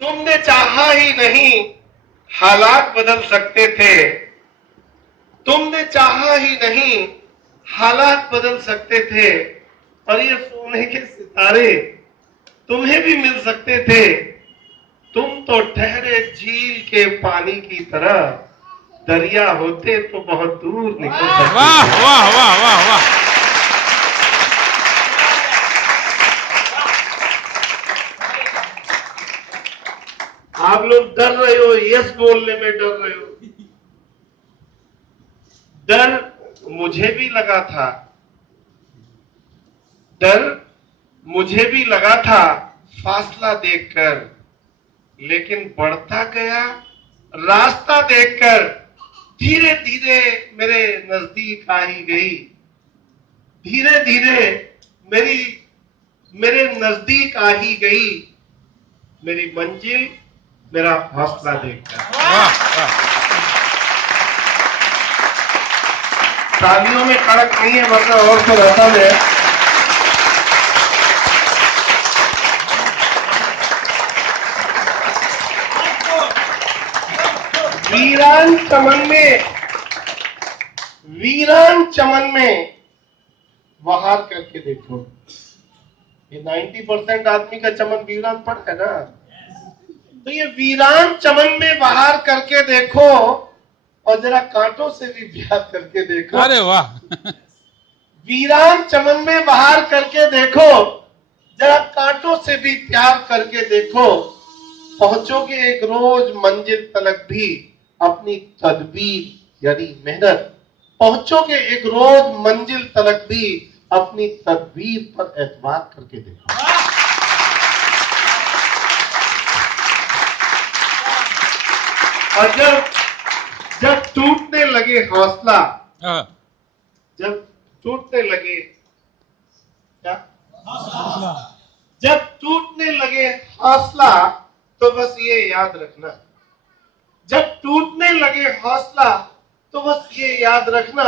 तुमने चाहा ही नहीं, हालात बदल सकते थे। तुमने चाहा ही नहीं, हालात बदल सकते थे। और ये सोने के सितारे तुम्हें भी मिल सकते थे। तुम तो ठहरे झील के पानी की तरह, दरिया होते तो बहुत दूर निकल सकते थे। वाह वाह वाह वाह वाह। आप लोग डर रहे हो, यस बोलने में डर रहे हो। डर मुझे भी लगा था, डर मुझे भी लगा था फासला देखकर, लेकिन बढ़ता गया रास्ता देखकर। धीरे धीरे मेरे नजदीक आ ही गई, धीरे धीरे मेरे नजदीक आ ही गई मेरी मंजिल, मेरा हौसला देखकर। वाह वाह। तालियों में कड़क नहीं है, मतलब और तो रहता है। वीरान चमन में बहार करके देखो। ये 90% आदमी का चमन वीरान पड़ है ना, तो ये वीरान चमन में बहार करके देखो, और जरा कांटों से भी प्यार करके देखो। अरे वाह। वीरान चमन में बहार करके देखो, जरा कांटों से भी प्यार करके देखो। पहुंचोगे एक रोज मंजिल तलक भी अपनी तदबीर यानी मेहनत, पहुंचोगे एक रोज मंजिल तलक भी अपनी तदबीर पर एतबार करके देखो। और जब टूटने लगे हौसला, जब टूटने लगे क्या, जब टूटने लगे हौसला, तो बस ये याद रखना, जब टूटने लगे हौसला तो बस ये याद रखना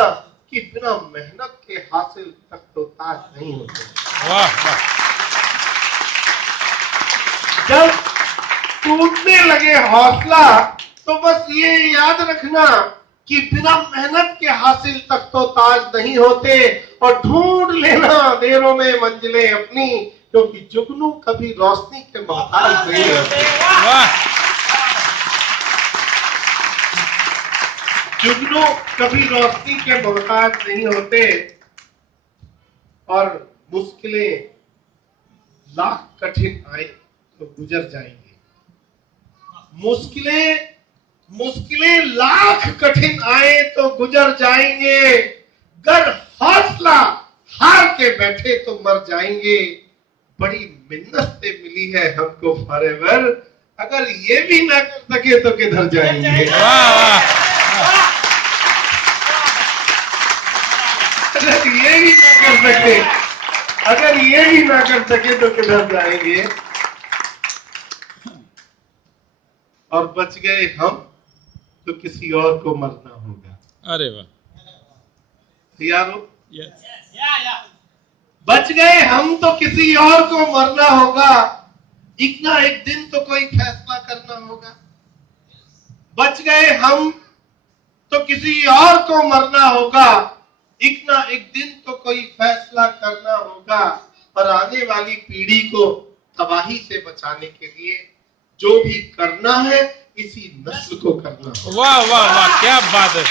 कि बिना मेहनत के हासिल तक तो ताज नहीं होते। वाह वाह। जब टूटने लगे हौसला तो बस ये याद रखना कि बिना मेहनत के हासिल तक तो ताज नहीं होते। और ढूंढ लेना अंधेरों में मंजिलें अपनी, क्योंकि जुगनू कभी रोशनी के मोहताज नहीं होते। जुगनू कभी रोशनी के मोहताज नहीं होते। और मुश्किलें लाख कठिन आए तो गुजर जाएंगे। मुश्किलें लाख कठिन आए तो गुजर जाएंगे। गर हौसला हार के बैठे तो मर जाएंगे। बड़ी मिन्नत से मिली है हमको फॉरएवर, अगर ये भी ना कर सके तो किधर जाएंगे। अगर ये भी ना कर सके, अगर ये भी ना कर सके तो किधर जाएंगे। और बच गए हम तो किसी और को मरना होगा। अरे वाह। तैयार हो? बच गए हम तो किसी और को मरना होगा। एक ना एक दिन तो कोई फैसला करना होगा। बच गए हम तो किसी और को मरना होगा। एक ना एक दिन तो कोई फैसला करना होगा। और आने वाली पीढ़ी को तबाही से बचाने के लिए जो भी करना है इसी नस्ल को करना होगा। वाह वाह वाह, क्या बात है।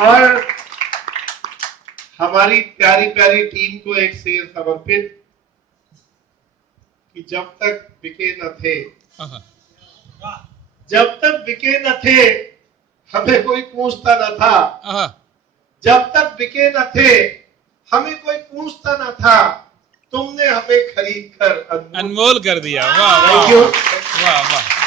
और हमारी प्यारी प्यारी टीम को एक शेर समर्पित कि जब तक बिके न थे, जब तक बिके न थे हमें कोई पूछता न था। जब तक बिके न थे हमें कोई पूछता न था। तुमने हमें खरीद कर अनमोल कर दिया। वाह वाह वाह वाह।